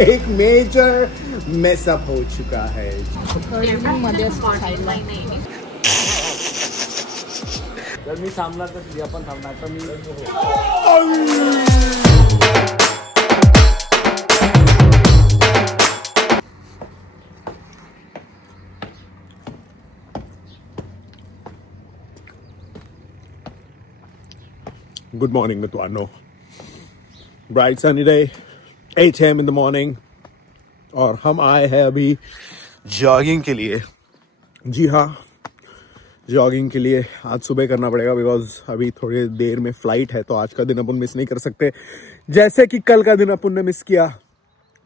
एक major mess up हो चुका है। जर मी थांबला तर तुझ्या पण थांबणार तर मी गुड मॉर्निंग मित्रांनो, bright sunny day, 8 AM in the morning, और हम आए हैं अभी जॉगिंग के लिए। जी हाँ, जॉगिंग के लिए आज सुबह करना पड़ेगा बिकॉज अभी थोड़ी देर में फ्लाइट है, तो आज का दिन अपन मिस नहीं कर सकते जैसे कि कल का दिन अपन ने मिस किया।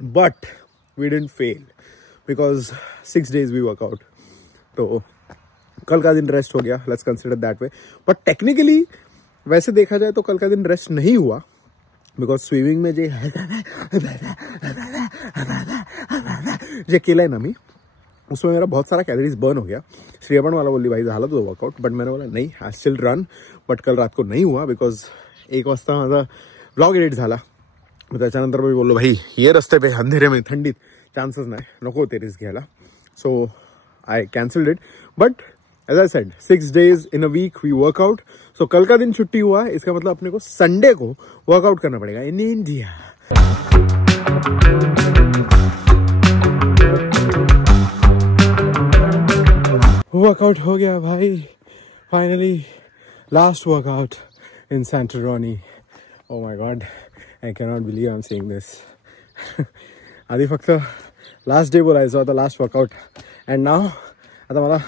But we didn't fail because 6 days we workout, तो कल का दिन रेस्ट हो गया, let's consider that way. But technically वैसे देखा जाए तो कल का दिन रेस्ट नहीं हुआ बिकॉज स्विमिंग में जो केला है ना मी, उसमें मेरा बहुत सारा कैलोरीज बर्न हो गया। श्रीयपण मला बोलली भाई झाला तो वर्कआउट, बट मैंने बोला नहीं, आई स्टिल रन। बट कल रात को नहीं हुआ बिकॉज 1 वाजता माझा व्लॉग एडिट झाला। त्याच्यानंतर मी बोललो भाई ये रस्ते पे अंधेरे में थंडीत चान्सेस नाही, नको ते रिस्क घ्यायला, so I cancelled it. But As I said, 6 days in a week we work out. So कल का दिन छुट्टी हुआ, इसका मतलब अपने को संडे को वर्कआउट करना पड़ेगा इन इंडिया। वर्कआउट हो गया भाई, finally last workout in Santorini. Oh my God, I cannot believe I'm saying this. आधी फक्त लास्ट डे बोलायचं होता, लास्ट वर्कआउट, अँड नाव आता मला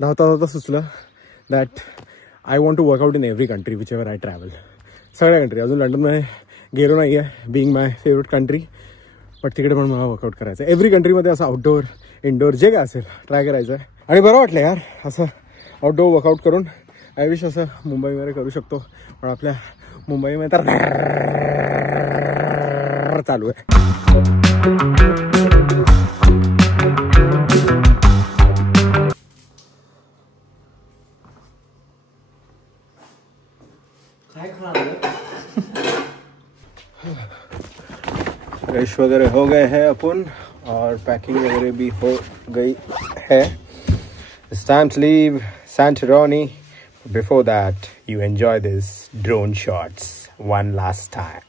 धावता धावता सुचलं that I want to workout in every country whichever I travel. सगळ्या कंट्री, अजून लंडनमध्ये गेलो नाही आहे, being my favourite country, but तिकडे पण मला वर्कआउट करायचं आहे. एव्हरी कंट्रीमध्ये असं आउटडोअर इनडोअर जे काय असेल ट्राय करायचं आहे. आणि बरं वाटलं यार असं आउटडोअर वर्कआउट करून. आय विश असं मुंबईमध्ये करू शकतो, पण आपल्या मुंबईमध्ये तर चालू आहे. फ्रेश वगैरह हो गए हैं अपन, और पैकिंग वगैरह भी हो गई है. It's time to leave Santorini. Before that, you enjoy this drone shots one last time.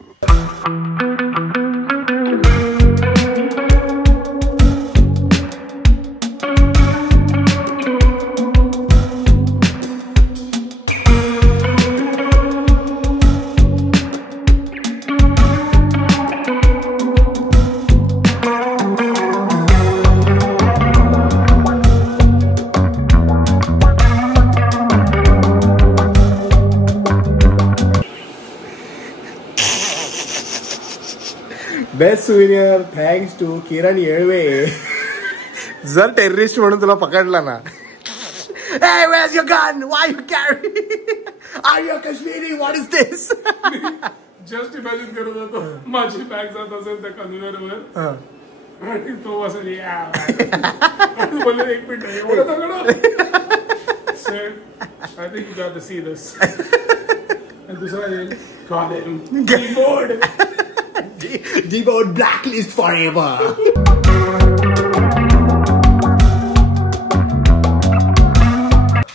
Best souvenir thanks to Kiran Yelve. जर टेररिस्ट म्हणून तुला पकडला ना, hey, where's your gun? Why you carry? Are you Kashmiri? What is this? Just imagine करत होतो माझी बॅग जात असेल त्या कन्व्हेअरवर आणि तो असेल आणि बोलले 1 मिनिट एवढं दगड sir, I think you got to see this. आणि दुसरा येईल got him keyboard Gboard blacklist forever.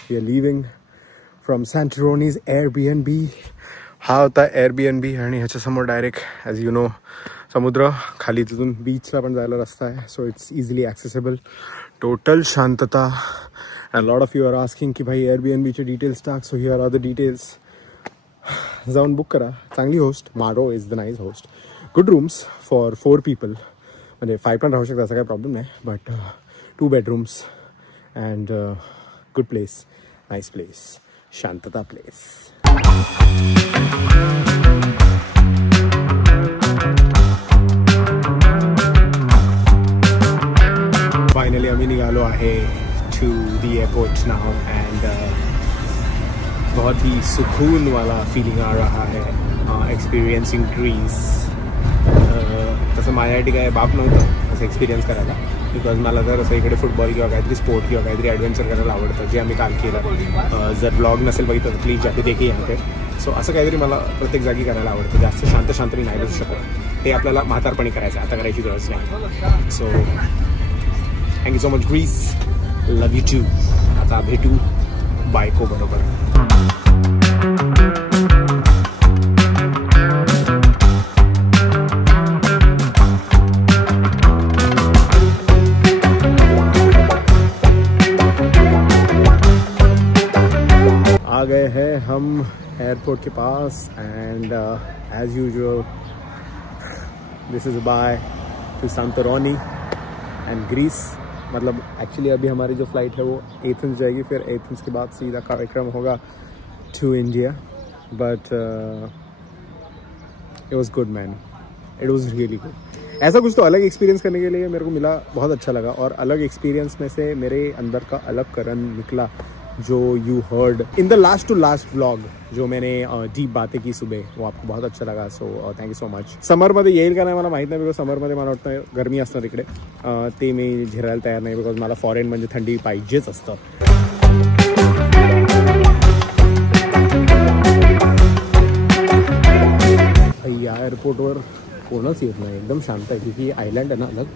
We are leaving from Santorini's Airbnb. हा होता Airbnb, आणि ह्याच्या समोर डायरेक्ट ॲज यू नो समुद्र, खाली तिथून बीचला पण जायला रस्ता आहे, so it's easily accessible. Total शांतता. And lot of you are asking की भाई Airbnbचे डिटेल्स टाक, so here are the details. जाऊन बुक करा. चांगली host, Maro is the nice host. Good rooms for 4 people, म्हणजे 5 पण राहू शकतात, असा काही प्रॉब्लेम नाही, but 2 bedrooms and good place, nice place, शांतता प्लेस. फायनली आम्ही निघालो आहे to the airport now, and बहुत ही सुकून वाला फीलिंग आ रहा है. Experiencing Greece. तसं माझ्यासाठी काय बाप नव्हतं असं एक्सपिरियन्स करायला, बिकॉज मला तर असं इकडे फुटबॉल किंवा काहीतरी स्पोर्ट किंवा काहीतरी ॲडव्हेंचर करायला आवडतं, जे आम्ही काल केलं. जर ब्लॉग नसेल बघितलं तर प्लीज जाते देखील यहाँ पे. सो असं काहीतरी मला प्रत्येक जागी करायला आवडतं. जास्त शांत मी नाही बसू शकत. ते आपल्याला म्हातारपणी करायचं, आता करायची गरज नाही. So thank you so much Greece, love you too. आता भेटू बायको बरोबर. आ गए हैं हम एयरपोर्ट के पास and as usual this is bye to Santorini and Greece. मतलब एक्चुअली अभी हमारी जो फ़्लाइट है वो एथेंस जाएगी, फिर एथेंस के बाद सीधा कार्यक्रम होगा to India. But it was good man, it was really good. ऐसा कुछ तो अलग एक्सपीरियंस करने के लिए मेरे को मिला, बहुत अच्छा लगा. और अलग एक्सपीरियंस में से मेरे अंदर का अलग करण निकला जो you heard in the last to last vlog, जो मैंने डीप बातें की सुबह, वो आपको बहुत अच्छा लगा. सो थँक्यू सो मच. समरमध्ये येईल का नाही मला माहीत नाही, बिकॉज समरमध्ये मला वाटतं गरमी असणार इकडे, ते मी झेरायला तयार नाही, बिकॉज मला फॉरेन म्हणजे थंडी पाहिजेच असतं. या एअरपोर्टवर कोणच येत नाही, एकदम शांत आहे, क्योंकि आयलँड आहे ना अलग.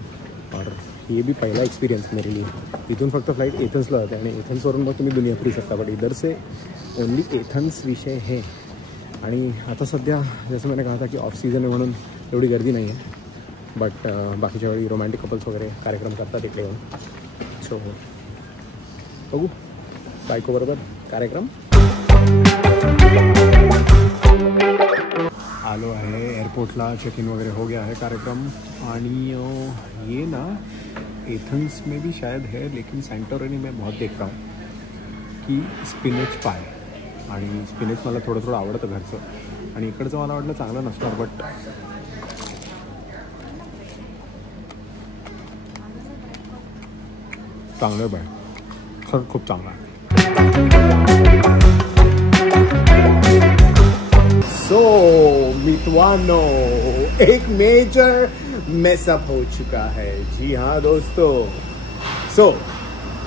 और ये भी पहला एक्सपीरियंस मेरे लिए. इथून फक्त फ्लाइट एथन्सला जाते आणि एथन्सवरून मग तुम्ही दुनिया फिरू शकता, बट इधर से ओनली एथन्स विषय है. आणि आता सध्या जसं मैंने कहा था की ऑफ सीझन आहे म्हणून एवढी गर्दी नाही आहे, बट बाकीच्या वेळी रोमॅन्टिक कपल्स वगैरे कार्यक्रम करतात इकडे येऊन. सो बघू बायको बरोबर कार्यक्रम. आलो आहे एयरपोर्टला, चेक इन वगैरह हो गया है कार्यक्रम. आणि ये ना एथेंस में भी शायद है, लेकिन सॅन्टोरिनी में बहुत देख रहा हूँ की स्पिनच पाय. आणि स्पिनच मला थोडं थोडं आवडतं घरचं, आणि इकडचं मला वाटलं चांगलं नसणार, बट चांगलं बाय, खरं खूप चांगलं आहे. सो मित्रांनो, एक मेजर मेसअप हो चुका है. जी हाँ दोस्तों, सो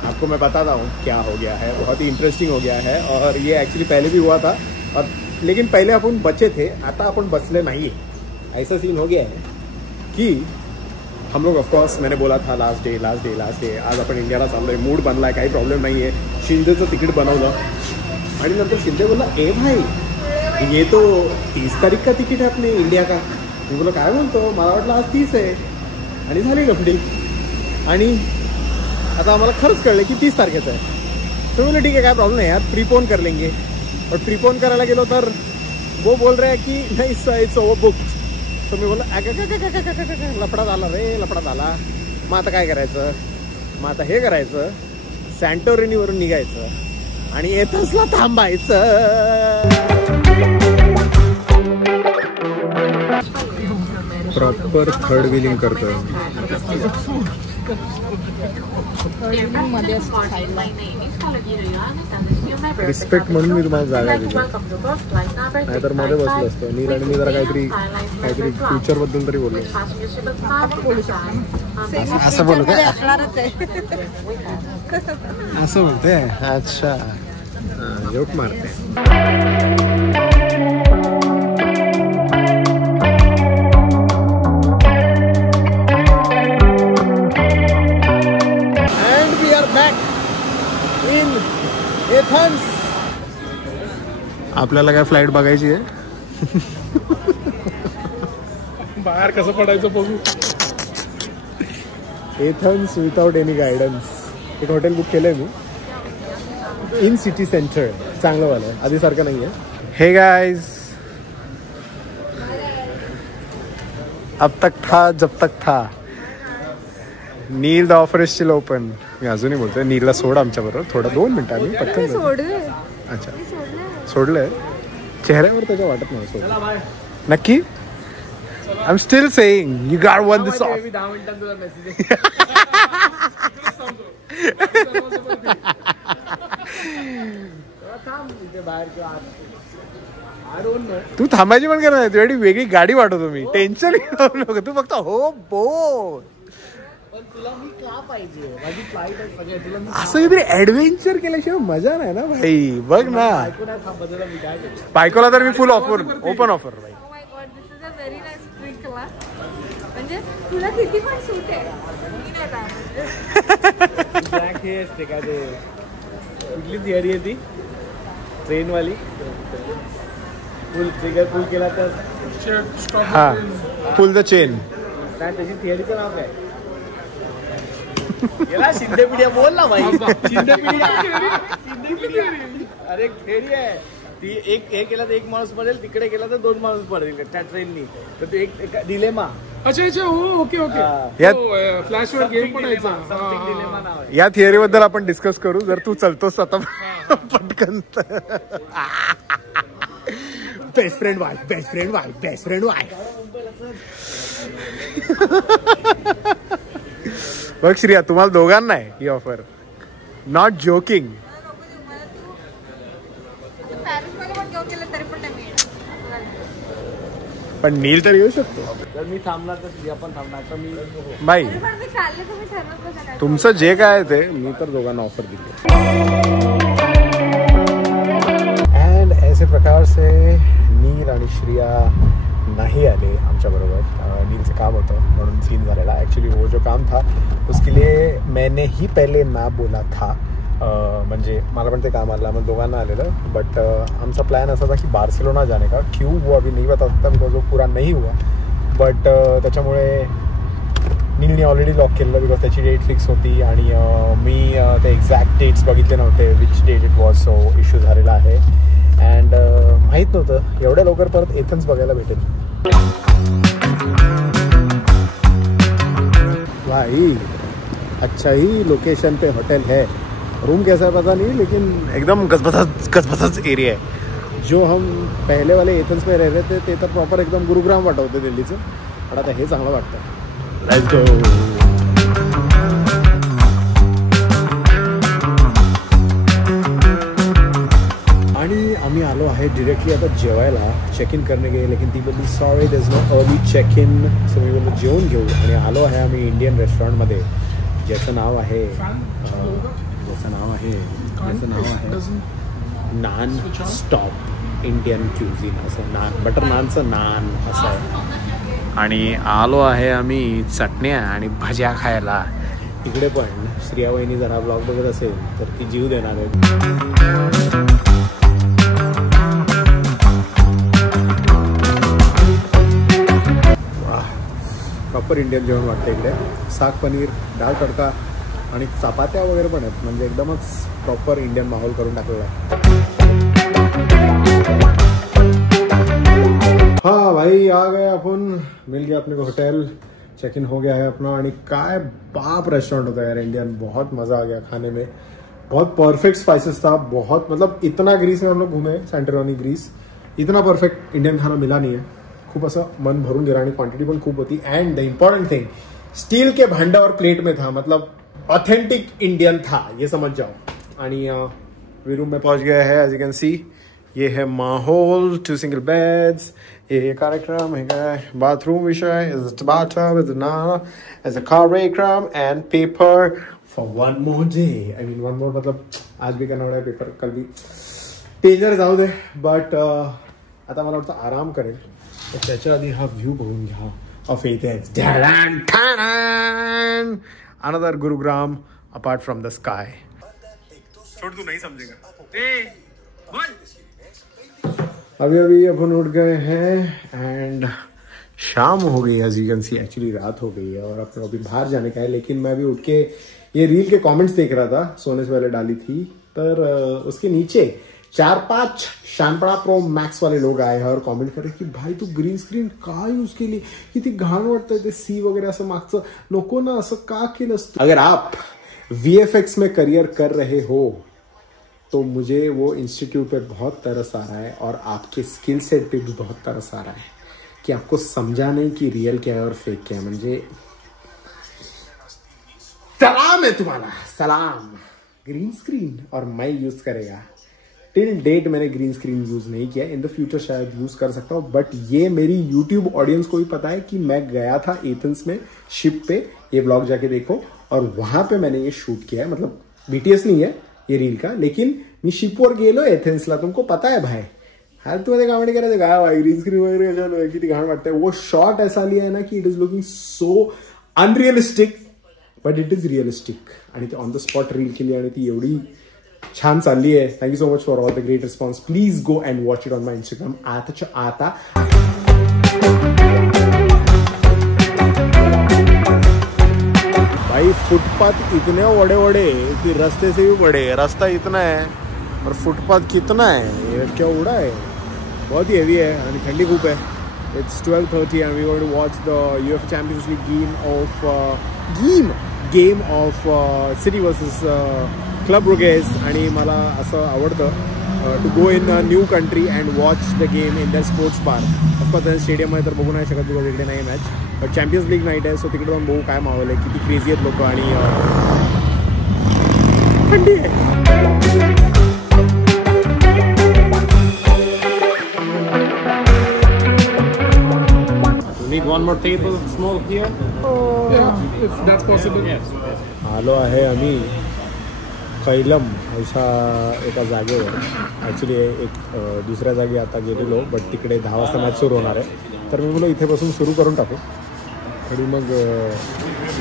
आपको मैं बताता हूँ क्या हो गया है. बहुत ही इंटरेस्टिंग हो गया है, और ये एक्चुअली पहले भी हुआ था, और लेकिन पहले अपन बचे थे, आता अपन बचले नहीं. ऐसा सीन हो गया है कि हम लोग ऑफकोर्स, मैंने बोला था लास्ट डे आज आपण इंडियाला चाललो आहे, मूड बनला आहे, काही प्रॉब्लेम नाही आहे. शिंदेचं तिकीट बनवलं आणि नंतर शिंदे बोलला, ए भाई ये तो 30 तारीख का तिकीट है अपने इंडिया का. मी बोला काय म्हणतो, मला वाटलं आज 30 आहे. आणि झाली लफडी, आणि आता आम्हाला खरंच कळलं की 30 तारखेचं आहे. तो बोले ठीक है, काय प्रॉब्लम नहीं यार, प्रीपोन कर लेंगे. और प्रीपोन करायला गेलो तर वो बोल रहे हैं कि नहीं इट्स ओवर बुक्ड. तो मी बोला लफडा झाला रे, लफडा झाला. मग आता काय करायचं, मग आता हे करायचं, सॅन्टोरिनीवरून निघायचं आणि एथेन्सला थांबायचं. प्रॉपर थर्ड व्हीलिंग करतोय. रिस्पेक्ट म्हणून मी तुम्हाला जागा दिली, नाहीतर मध्ये बसलो असतो. नील आणि मी जरा काहीतरी फ्युचर बद्दल तरी बोललो. असं बोलू काय, असं बोलते. अच्छा, जोक मारते. एथेंस. आपल्याला काय फ्लाइट बघायची आहे, बाहेर कसं पडायचं बघू. Athens without any guidance. एक हॉटेल बुक केलंय मी, इन सिटी सेंटर, चांगलं वाला आहे, आधी सारखं नाही आहे. हे गाइस, अब तक था जब तक था. Neel the offer is still open. मी अजूनही बोलतोय, नीलला सोड आमच्या बरोबर थोडं, 2 मिनिटं आम्ही पटकन सोडले. अच्छा, सोडलंय. चेहऱ्यावर त्याच्या वाटत नाही सोड. नक्की, I am still saying you got one this off. 10 मिनिटांत तुझा मेसेज तू थांबायची पण करणार, तुझ्यासाठी वेगळी गाडी वाटवतो मी, टेन्शन घेऊ नको तू, फक्त हो बोल. तुला मी का पाहिजे, माझी फ्लाइट आहे सगळं, तुला मी असं काहीतरी ऍडव्हेंचर केल्याशिवाय मजा नाही ना भाई. बघ ना, बायकोला तर मी फुल ऑफर, ओपन ऑफर भाई. Oh my god, this is a very nice drink, तुला किती पण सूट आहे मी नाही जाणार. ब्लॅक हे असते का ते कुठली थिअरी आहे ती ट्रेन वाली फुल ट्रिगर फुल केला तर हा पुल द चेन. काय त्याची थिअरीचं नाव काय गेला शिंदे पिढ्या बोल ना भाई शिंदे पिढ्या अरे थिअरी आहे ती एक हे केला तर एक माणूस पडेल तिकडे गेला तर 2 माणूस पडेल त्या ट्रेननी तर ते एक डिलेमा अच्छा हो ओके फ्लॅशवर गेम पण यायचा डिलेमा नाव आहे या थिअरी बद्दल आपण डिस्कस करू जर तू चलतोस आता पटकन. बेस्ट फ्रेंड वाईफ बघ श्रिया तुम्हाला दोघांना आहे ही ऑफर. Not joking. पॅरिसमध्ये पण घेऊन गेलं तरी पण नाही मिळणार. पण नील तर येऊ शकतो. जर मी थांबणार तर श्रिया पण थांबणार तर मी बाई तरी पण मी चालले तुम्ही ठरवत बसा काय. तुमचं जे काय ते मी तर दोघांना ऑफर दिली. अँड ऐसे प्रकार से नील आणि श्रिया नहीं आले आमच्या बरोबर. नीलचं काम होतं म्हणून सीन झालेला. ॲक्च्युली वो जो काम था उसके लिए मैंने ही पहले ना बोला था. म्हणजे मला पण ते काम आलं मग दोघांना आलेलं. बट आमचा प्लॅन असा था की बार्सिलोना जाने का. क्यों वो अभी नहीं बता सकता बिकॉज वो पूरा नहीं हुआ. बट त्याच्यामुळे नीलने ऑलरेडी लॉक केलेलं बिकॉज त्याची डेट फिक्स होती आणि मी ते एक्झॅक्ट डेट्स बघितले नव्हते which date it was. So issue झालेला आहे अँड माहीत नव्हतं एवढ्या लवकर परत एथन्स बघायला भेटेल. भाई अच्छा ही लोकेशन पे होटल है. रूम कैसा है पता नहीं लेकिन एकदम गजबजच एरिया है. जो हम पहले वाले एथन्स में रह रहे थे ते तर प्रॉपर एकदम गुरुग्राम वाटवते दिल्लीचं. पण आता हे चांगलं वाटतं. Let's go. आणि आम्ही आलो आहे डिरेक्टली आता जेवायला. चेक इन करणे गेले लेकिन ती बोलली sorry there is no early check in. So मी बोललो जेवून घेऊ आणि आलो आहे आम्ही इंडियन रेस्टॉरंटमध्ये ज्याचं नाव आहे नान स्टॉप इंडियन क्युझिन असं. नान बटर नानचं नान असं आहे. आणि आलो आहे आम्ही चटण्या आणि भज्या खायला. इकडे पण श्रिया वहिनी जर हा ब्लॉग बघत असेल तर ती जीव देणार आहे. प्रॉपर इंडियन जेवण वाटतं इकडे. साग पनीर डाळ तडका आणि चपात्या वगैरे पण आहेत. म्हणजे एकदमच प्रॉपर इंडियन माहोल करून टाकलेला आहे. हाँ भाई आ गए अपन. मिल गया अपने को होटल. चेक इन हो गया है अपना. आणि काय बाप रेस्टोरेंट होता यार इंडियन. बहुत मजा आ गया खाने में. बहुत परफेक्ट स्पाइसेस था. बहुत मतलब इतना ग्रीस में हम लोग घूमे सैंटोरिनी ग्रीस. इतना परफेक्ट इंडियन खाना मिला नहीं है. खूप असं मन भरून गेला आणि क्वांटिटी पण खूप होती. And the important thing steel के भांडा और प्लेट में था. मतलब ऑथेंटिक इंडियन था ये समझ जाओ. आणि रूम में पहुंच गया है. एज यू कैन सी ये है माहौल. 2 सिंगल बेड्स. ये कार्यक्रम है बाथरूम विषय इज बाथटब इज ना एज अ कार्यक्रम and paper for 1 more day. I mean 1 more मतलब आज भी करना पड़ा पेपर कल भी. टेंजर जाऊ दे. बट आता मला वाटतं आराम करेल. तर त्याच्या आधी हा व्ह्यू बघून घ्या of Athens. Another Gurugram apart from the sky. छोड़ तू नहीं समझेगा. अभी अपन उठ गए हैं एंड शाम हो गई. As you can see actually रात हो गई है और अपने अभी बाहर जाने का है. लेकिन मैं अभी उठ के ये रील के कमेंट्स देख रहा था. सोने से पहले डाली थी तर उसके नीचे 4-5 शानपड़ा प्रो मैक्स वाले लोग आए हैं और कमेंट कर रहे की भाई तू ग्रीन स्क्रीन का यूज केली. किती घाण वाटतंय ते सी वगैरे असं मागचं नको ना असं का केलंस तू. अगर आप VFX में करियर कर रहे हो तो मुझे वो इंस्टीट्यूट पे बहुत तरस आ रहा है और आपके स्किल सेट पे भी बहुत तरस आ रहा है कि आपको समझा नहीं कि रियल क्या है और फेक क्या है. म्हणजे सलाम है तुम्हाला सलाम. ग्रीन स्क्रीन और मैं यूज करेगा. टिल डेट मैंने ग्रीन स्क्रीन यूज नहीं किया. इन द फ्यूचर शायद यूज कर सकता हूँ. बट ये मेरी यूट्यूब ऑडियंस को भी पता है कि मैं गया था एथेंस में शिप पे. ये ब्लॉग जाके देखो. और वहां पे मैंने ये शूट किया है. मतलब BTS नहीं है ये रील का लेकिन मी शिपवर गेलो एथेन्सला. तुमको पता है भाई हेल्थमध्ये कामेडी करायचं काय भाई, ग्रीन स्क्रीन वगैरे किती घाण वाटतंय. वो शॉट ऐसा लिया है ना की it is looking so unrealistic but it is realistic. आणि ते ऑन द स्पॉट रील केली आणि ती एवढी छान चालली आहे. Thank you so much for all the great response. Please go and watch it on my Instagram आताच्या आता. भाई फुटपाथ इतने बड़े बड़े कि रास्ते से भी बड़े. रास्ता इतना है और फुटपाथ कितना है, ये क्या उड़ा है, बहुत ही हेवी है आणि थंडी खूप आहे. इट्स 12:30 and we're going to watch the UEFA Champions League game of City versus Club Brugge. आणि मला असं आवडतं to go in a new country and watch the game in the sports bar. Of course त्या स्टेडियममध्ये तर बघू नाही शकत बिकॉज इकडे नाही match, but Champions League night आहे सो तिकडे जाऊन बघू काय माहोल आहे, किती क्रेझी आहेत लोक आणि थंडी आहे. Need one more table small here? Yeah, if that's possible. Yes. आलो आहे आम्ही कैलम अशा एका जागेवर. ॲक्च्युली एक दुसऱ्या जागी आता गेलेलो बट तिकडे 10 वाजता मॅच सुरू होणार आहे. तर मी बोललो इथेपासून सुरू करून टाकू आणि मग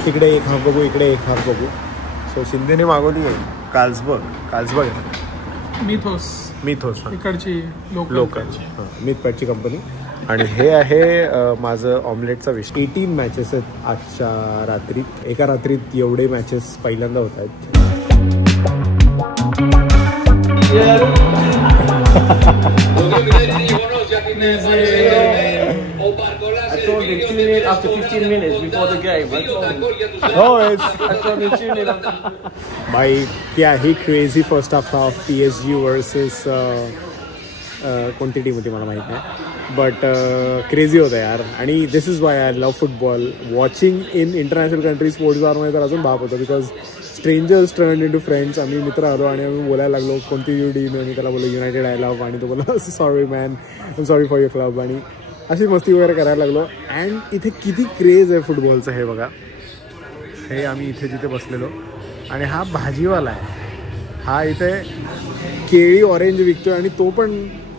तिकडे एक हाफ बघू, इकडे एक हाफ बघू. सो शिंदेने मागवली आहे काल्सबर्ग मिथोस इकडची लोकल मिथपॅटची कंपनी. आणि हे आहे माझं ऑमलेटचा विष. 18 मॅचेस आहेत आजच्या रात्रीत. एका रात्रीत एवढे मॅचेस पहिल्यांदा होत आहेत. I told him tune in after 15 minutes before the game. I told him tune in. भाई क्या ही क्रेझी फर्स्ट हाफ था ऑफ PSG वर्सेस कोणती टीम होती मला माहीत नाही, बट क्रेझी होतं यार. आणि this is why I love football. Watching in international country sports बारमध्ये तर अजून बाप होतं because strangers turn into friends. आम्ही मित्र आलो आणि आम्ही बोलायला लागलो कोणती यू टीम आहे. मी त्याला बोललो युनायटेड आय लव्ह आणि तो बोला sorry man I am sorry for your club. आणि अशी मस्ती वगैरे करायला लागलो. अँड इथे किती क्रेज आहे फुटबॉलचं हे बघा. हे आम्ही इथे जिथे बसलेलो आणि हा भाजीवाला आहे. हा इथे केळी ऑरेंज विकतोय आणि तो पण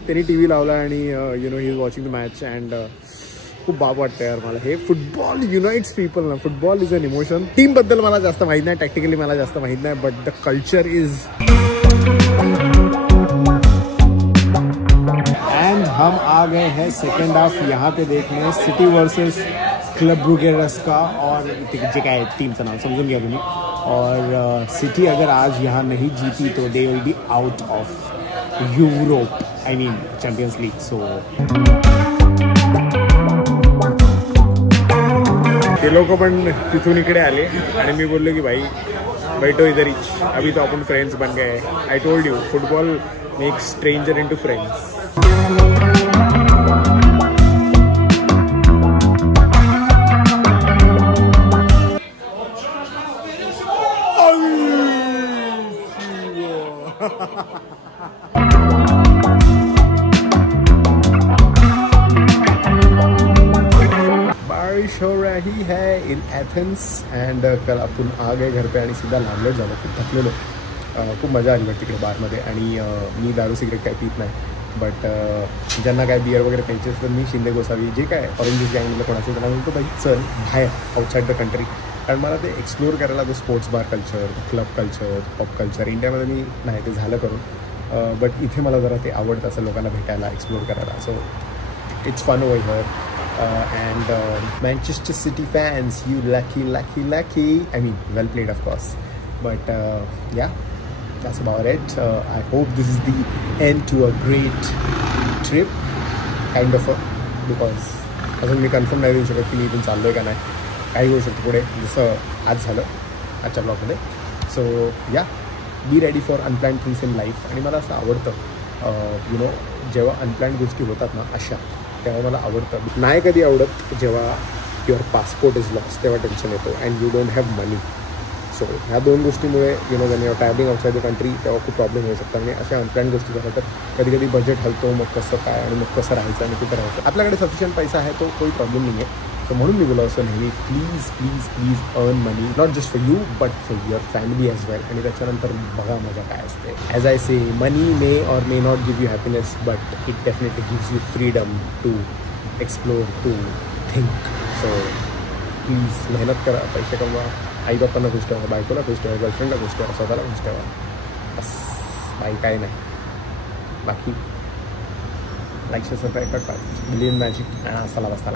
त्यांनी टी व्ही लावला आणि you know he is watching the match. And खूप बाप वाटतं यार मला. हे फुटबॉल युनाइट्स पीपल ना. Football is an emotion. टीमबद्दल मला जास्त माहीत नाही, टॅक्टिकली मला जास्त माहीत नाही, but the culture is. And हम आ गए हैं सेकेंड हाफ यहाँ पे देखने सिटी वर्सेस क्लब ब्रुगे का. और जे काय टीमचं नाव समजून घ्या तुम्ही. और सिटी अगर आज यहाँ नहीं जीती तो they will be out of Europe, I mean champions league. So ते लोक पण तिथून इकडे आले आणि मी बोललो की भाई बैठो इधर ही, अभी तो अपन फ्रेंड्स बन गए. I told you football makes stranger into friends. बारिश हो रही है इन एथेंस. अँड कल आपण आ गए घर पे आणि सीधा लांबलेट झालो. खूप थकलेलो. खूप मजा आली बट तिकडे बारमध्ये. आणि मी दारू सिगरेट काय पित नाही, बट ज्यांना काय बिअर वगैरे प्यायचे तर मी शिंदे गोसावी जे काय ऑरेंजेस गँगमधलं कोणाचं त्यांना म्हणतो भाई चल बाहेर आउटसाईड द कंट्री. कारण मला ते एक्सप्लोअर करायला तो sports bar culture, club culture, pub culture इंडियामध्ये मी नाही ते झालं करून, बट इथे मला जरा ते आवडतं असं लोकांना भेटायला, एक्सप्लोअर करायला. So it's fun over here. And Manchester City fans, you lucky. I mean, well played, of course. But yeah, that's about it. I hope this is the end to a great trip, kind of, because अजून मी कन्फर्म नाही देऊ शकत की मी इथून चाललो आहे का नाही. काही होऊ शकतं पुढे, जसं आज झालं आजच्या ब्लॉगमध्ये. सो या, be ready for unplanned things in life. आणि मला असं आवडतं यु नो जेव्हा अनप्लॅन्ड गोष्टी होतात ना अशा, तेव्हा मला आवडतं. नाही कधी आवडत जेव्हा युअर पासपोर्ट इज लॉस्ट, तेव्हा टेन्शन येतो and you don't have money. So ह्या दोन गोष्टीमुळे you know when you are travelling outside the country तेव्हा खूप प्रॉब्लेम होऊ शकतात. आणि अशा अनप्लॅन्ड गोष्टी झाल्या तर कधी कधी बजेट हलतो, मग कसं काय आणि मग कसं राहायचं आणि कुठं राहायचं. आपल्याकडे सफिशियंट पैसा आहे तो काही प्रॉब्लेम नाही आहे. सो म्हणून मी बोला असं नेहमी please please please earn money, not just for you but for your family as well. आणि त्याच्यानंतर बघा मजा काय असते. ॲज आय से, money may or may not give you happiness but it definitely gives you freedom to explore, to think. So please मेहनत करा, पैसे कमवा, आई बाप्पांना खुश ठेवा, बायकोला खुश ठेवा, गर्लफ्रेंडला खुश ठेवा, स्वतःला खुश ठेवा. बस बाई काय नाही. बाकी लाईक सबस्क्राईब करतात. बिलीन मॅजिक. चला बसता.